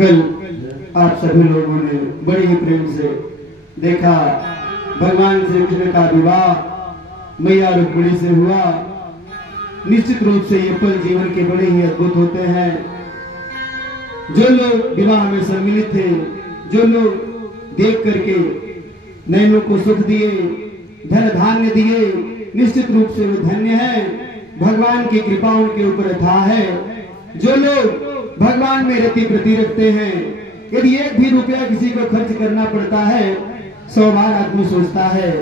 कल आप सभी लोगों ने बड़े ही प्रेम से देखा भगवान श्री कृष्ण का विवाह मैया रुक्मिणी से हुआ। निश्चित रूप से ये पल जीवन के बड़े ही अद्भुत होते हैं। जो लोग विवाह में सम्मिलित थे, जो लोग देख करके नैनों को सुख दिए, धन धान्य दिए, निश्चित रूप से वे धन्य हैं। भगवान की कृपा उनके ऊपर अथाह है। जो लोग भगवान में रति प्रति रखते हैं, यदि एक भी रुपया किसी को खर्च करना पड़ता है 100 बार आदमी सोचता है।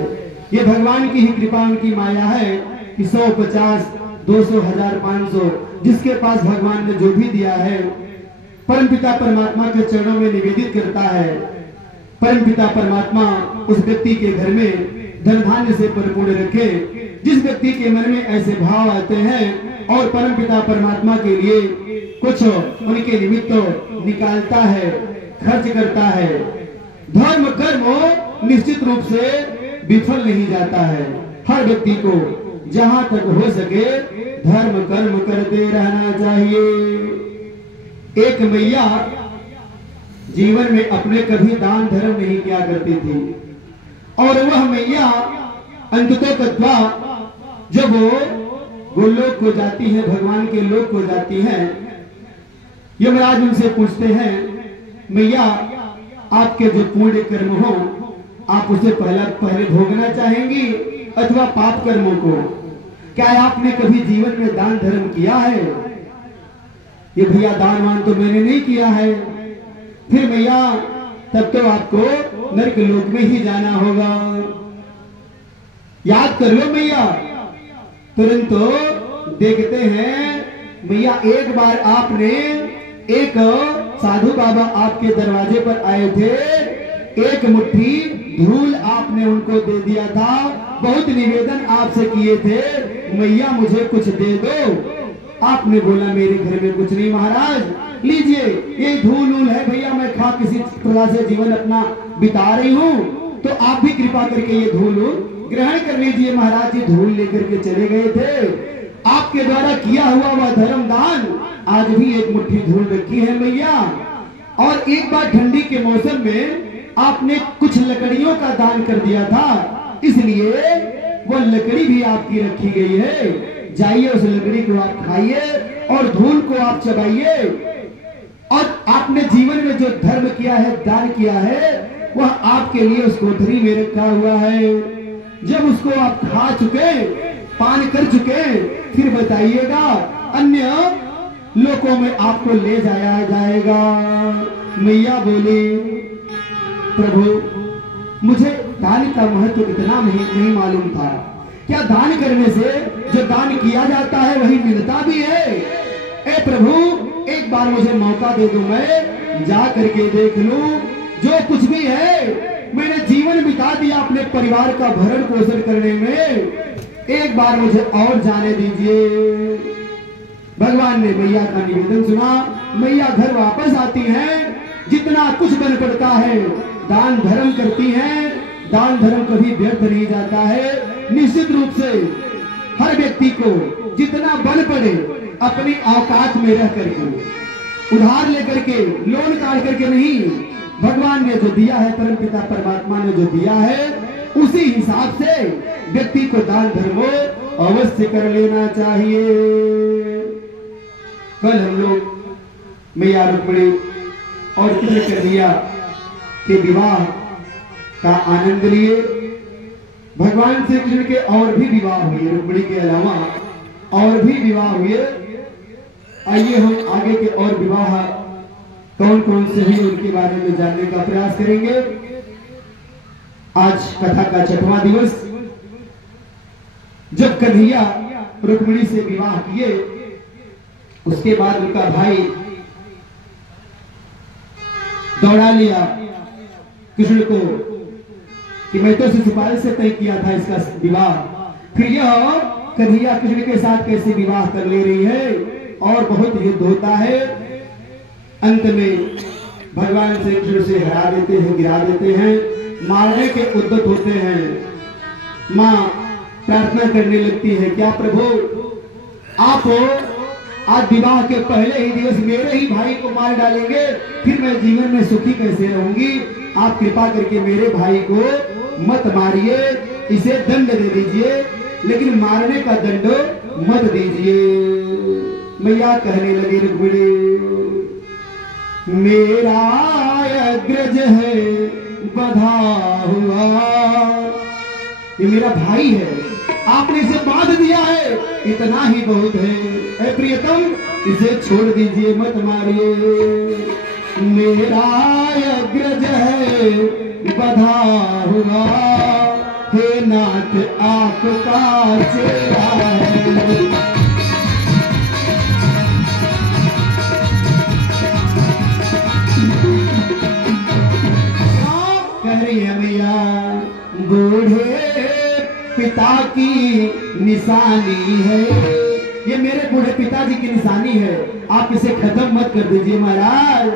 ये भगवान की ही कृपा, उनकी माया है कि 100, 50, 200, 1000, 500 जिसके पास भगवान ने जो भी दिया है परमपिता परमात्मा के चरणों में निवेदित करता है। परमपिता परमात्मा उस व्यक्ति के घर में धन धान्य से परिपूर्ण रखे। जिस व्यक्ति के मन में ऐसे भाव आते हैं और परमपिता परमात्मा के लिए कुछ उनके निमित्त निकालता है, खर्च करता है, धर्म कर्म निश्चित रूप से विफल नहीं जाता है। हर व्यक्ति को जहां तक हो सके धर्म कर्म करते रहना चाहिए। एक मैया जीवन में अपने कभी दान धर्म नहीं किया करती थी और वह मैया अंततोगत्वा जब वो गोलोक को जाती है, भगवान के लोक को जाती है, यमराज उनसे पूछते हैं, मैया आपके जो पुण्य कर्म हो आप उसे पहले भोगना चाहेंगी अथवा पाप कर्मों को? क्या आपने कभी जीवन में दान धर्म किया है? ये भैया दान वान तो मैंने नहीं किया है। फिर मैया तब तो आपको नरक लोक में ही जाना होगा। याद कर लो मैया। तुरंत देखते हैं मैया एक बार आपने एक साधु बाबा आपके दरवाजे पर आए थे, एक मुट्ठी धूल आपने उनको दे दिया था। बहुत निवेदन आपसे किए थे, मैया मुझे कुछ दे दो। आपने बोला मेरे घर में कुछ नहीं महाराज, लीजिए ये धूल है भैया, मैं खा किसी प्रकार से जीवन अपना बिता रही हूँ, तो आप भी कृपा करके ये धूल ग्रहण कर लीजिए महाराज जी। धूल लेकर के चले गए थे। आपके द्वारा किया हुआ वह धर्म दान आज भी एक मुट्ठी धूल रखी है मैया। और एक बार ठंडी के मौसम में आपने कुछ लकड़ियों का दान कर दिया था, इसलिए वो लकड़ी भी आपकी रखी गई है। जाइए उस लकड़ी को आप खाइए और धूल को आप चबाइए। और आपने जीवन में जो धर्म किया है, दान किया है, वह आपके लिए उस कोठरी में रखा हुआ है। जब उसको आप खा चुके, पान कर चुके, फिर बताइएगा, अन्य लोकों में आपको ले जाया जाएगा। मैया बोली, प्रभु मुझे दान का महत्व इतना नहीं मालूम था। क्या दान करने से जो दान किया जाता है वही मिलता भी है? ए प्रभु, एक बार मुझे मौका दे दो, मैं जा करके देख लूं। जो कुछ भी है मैंने जीवन बिता दिया अपने परिवार का भरण पोषण करने में, एक बार मुझे और जाने दीजिए। भगवान ने मैया का निवेदन सुना। मैया घर वापस आती हैं, जितना कुछ बन पड़ता है दान धर्म करती हैं। दान धर्म कभी व्यर्थ नहीं जाता है। निश्चित रूप से हर व्यक्ति को जितना बल पड़े अपनी औकात में रह करके, उधार लेकर के, लोन काट करके नहीं, भगवान ने जो दिया है, परमपिता परमात्मा ने जो दिया है, उसी हिसाब से व्यक्ति को दान धर्म अवश्य कर लेना चाहिए। कल हम लोग मैया रुक्मिणी और कृष्ण कन्हैया के विवाह का आनंद लिए। भगवान श्री कृष्ण के और भी विवाह हुए, रुक्मिणी के अलावा और भी विवाह हुए। आइए हम आगे के और विवाह कौन कौन से हैं उनके बारे में जानने का प्रयास करेंगे। आज कथा का 6वां दिवस। जब कन्हैया रुक्मिणी से विवाह किए, उसके बाद उनका भाई दौड़ा लिया कृष्ण को कि मैं तो सिपाही से तय किया था इसका विवाह, फिर यह कन्हैया कृष्ण के साथ कैसे विवाह कर ले रही है। और बहुत युद्ध होता है। अंत में भगवान श्री कृष्ण से हरा देते हैं, गिरा देते हैं, मारने के उद्यत होते हैं। मां प्रार्थना करने लगती है, क्या प्रभु आप आज विवाह के पहले ही दिवस मेरे ही भाई को मार डालेंगे, फिर मैं जीवन में सुखी कैसे रहूंगी? आप कृपा करके मेरे भाई को मत मारिए, इसे दंड दे दीजिए, लेकिन मारने का दंड मत दीजिए। मैया कहने लगी, रुक्मिणी मेरा अग्रज है बधा हुआ, ये मेरा भाई है, आपने इसे बांध दिया है, इतना ही बहुत है। ऐ प्रियतम, इसे छोड़ दीजिए, मत मारिए। मेरा अग्रज है बधा हुआ, हे नाथ आपका चेहरा है। कह रही है मैया, बूढ़े पिता की निशानी है, ये मेरे बूढ़े पिताजी की निशानी है, आप इसे खत्म मत कर दीजिए महाराज।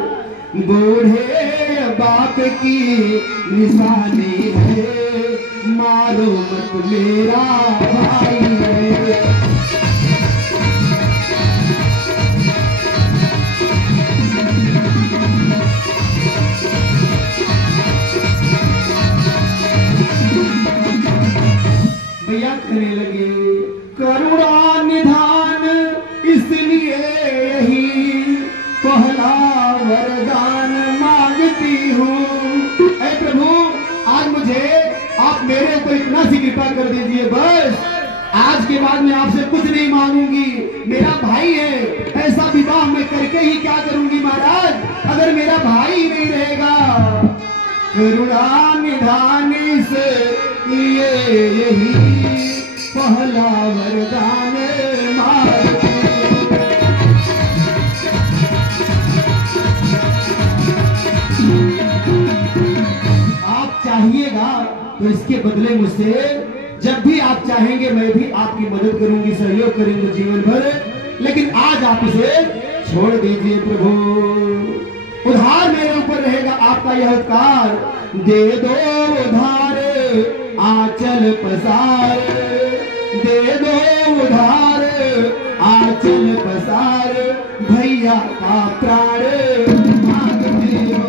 बूढ़े बाप की निशानी है, मारो मत मेरा भाई है। भैया कहने लगे, करुणा निधान इसलिए यही पहला वरदान मांगती हूँ। ऐ प्रभु, आज मुझे आप मेरे ऊपर इतना सी कृपा कर दीजिए, बस आज के बाद मैं आपसे कुछ नहीं मांगूंगी। मेरा भाई है, ऐसा विवाह मैं करके ही क्या करूंगी महाराज, अगर मेरा भाई ही नहीं रहेगा। करुणा निधान से ये यही पहला वरदान मांगती। आप चाहिएगा तो इसके बदले मुझसे जब भी आप चाहेंगे मैं भी आपकी मदद करूंगी, सहयोग करेंगे जीवन भर, लेकिन आज आप इसे छोड़ दीजिए प्रभु। उधार मेरे ऊपर रहेगा आपका यह उपकार, दे दो उधार आंचल पसार, दे दो उधार आंचल पसार, भैया का प्राण मांगते हो।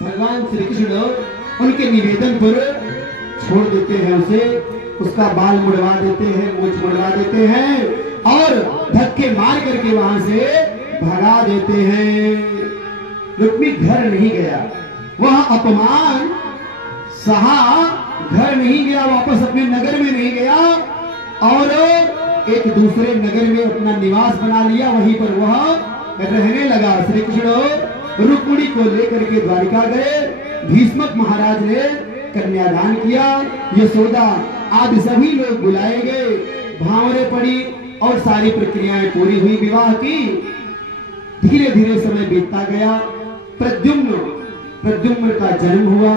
भगवान श्री कृष्ण उनके निवेदन पर छोड़ देते हैं उसे, उसका बाल मुड़वा देते हैं, मूंछ मुड़वा देते हैं और धक्के मार करके वहां से भगा देते हैं। रुक्मी घर नहीं गया, वह अपमान सहा, घर नहीं गया, वापस अपने नगर में नहीं गया और एक दूसरे नगर में अपना निवास बना लिया, वहीं पर वह रहने लगा। श्री कृष्ण रुक्मिणी को लेकर के द्वारिका गए, भीष्मक महाराज ने कन्यादान किया, यशोदा आदि सभी लोग बुलाए गए, भावरे पड़ी और सारी प्रक्रियाएं पूरी हुई विवाह की। धीरे धीरे समय बीतता गया, प्रद्युम्न का जन्म हुआ।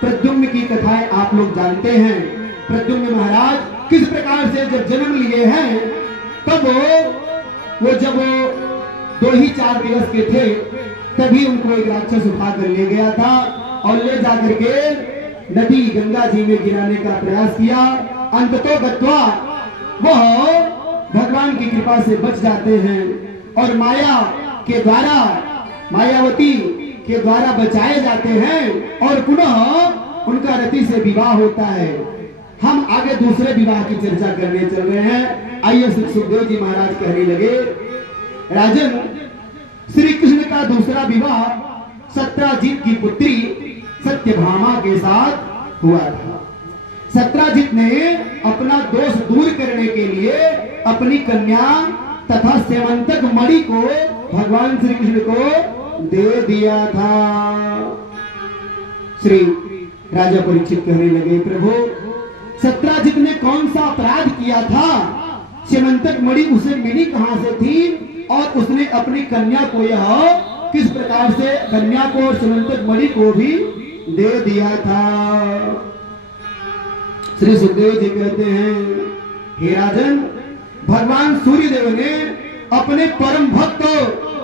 प्रद्युम्न की कथाएं आप लोग जानते हैं। प्रद्युम्न महाराज किस प्रकार से जब जन्म लिए हैं, तब वो जब 2 ही 4 दिवस के थे तभी उनको एक राक्षस उठा कर ले गया था और ले जाकर के नदी गंगा जी में गिराने का प्रयास किया। अंततः गत्वा वह भगवान की कृपा से बच जाते हैं और माया के द्वारा, मायावती के द्वारा बचाए जाते हैं और पुनः उनका रति से विवाह होता है। हम आगे दूसरे विवाह की चर्चा करने चल रहे हैं। आइए सुखदेव जी महाराज कहने लगे, राजन श्री कृष्ण का दूसरा विवाह सत्राजित की पुत्री सत्यभामा के साथ हुआ था। सत्राजित ने अपना दोष दूर करने के लिए अपनी कन्या तथा सेवंतक मणि को भगवान श्री कृष्ण को दे दिया था। श्री राजा परीक्षित कहने लगे, प्रभु सत्राजित ने कौन सा अपराध किया था? सेवंतक मणि उसे मिली कहां से थी और उसने अपनी कन्या को यह किस प्रकार से कन्या को और सेवंतक मणि को भी दे दिया था? श्री सुखदेव जी कहते हैं, हे राजन, भगवान सूर्यदेव ने अपने परम भक्त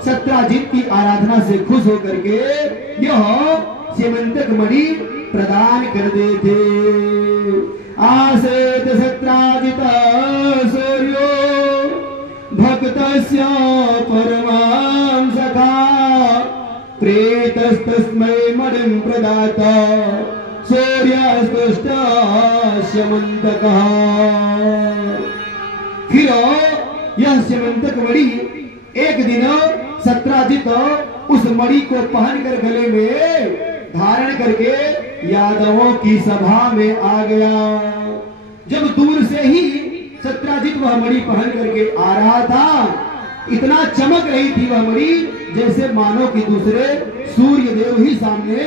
सत्राजित की आराधना से खुश होकर के यह सेवंतक मणि प्रदान कर देते। आसेत सत्राजित सूर्यो भक्तस्य परमां सखा, प्रेतस्तस्मै मणिं प्रदाता सूर्यस्पष्ट स्यमन्तकः। फिर यह स्यमन्तक मणि एक दिन सत्राजित उस मणि को पहनकर गले में धारण करके यादवों की सभा में आ गया। जब दूर से ही सत्राजित वह मणि पहन करके आ रहा था, इतना चमक रही थी वह मणि जैसे मानो कि दूसरे सूर्य देव ही सामने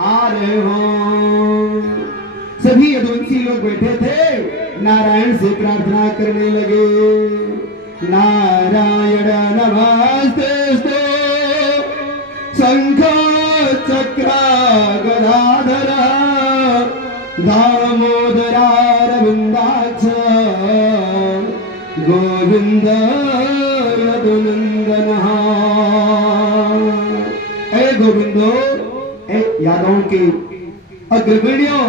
आ रहे हों। सभी यदुवंशी लोग बैठे थे, नारायण से प्रार्थना करने लगे। नारायण नमस्तेस्तु शंख चक्र गदाधर दामोदरारविन्दाक्ष गोविंद यदुनंदन। ऐ गोविंदो, यादवों के अग्रगण्यों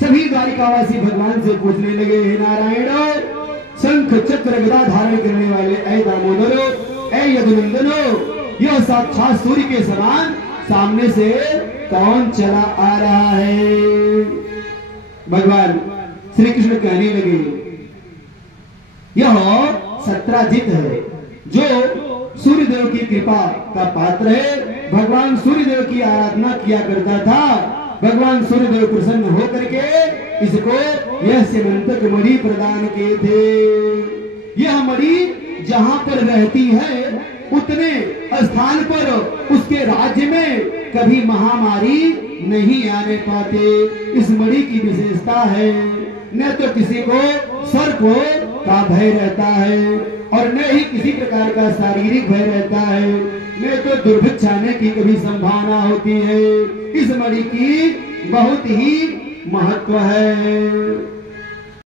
सभी द्वारिकावासी भगवान से पूछने लगे, हे नारायण, शंख चक्र गदा धारण करने वाले ऐ दामोदरो, ऐ यदुनंदनो, यह साक्षात सूर्य के समान सामने से कौन चला आ रहा है? भगवान श्री कृष्ण कहने लगे, यह सत्राजित है जो सूर्यदेव की कृपा का पात्र है। भगवान सूर्यदेव की आराधना किया करता था। भगवान सूर्यदेव प्रसन्न होकर के इसको यह सेवंतक मणि प्रदान किए थे। यह मणि जहां पर रहती है उतने स्थान पर उसके राज्य में कभी महामारी नहीं आने पाते। इस मणि की विशेषता है, न तो किसी को सर्प का भय रहता है और न ही किसी प्रकार का शारीरिक भय रहता है, न तो दुर्भिक्ष आने की कभी संभावना होती है। इस मणि की बहुत ही महत्व है।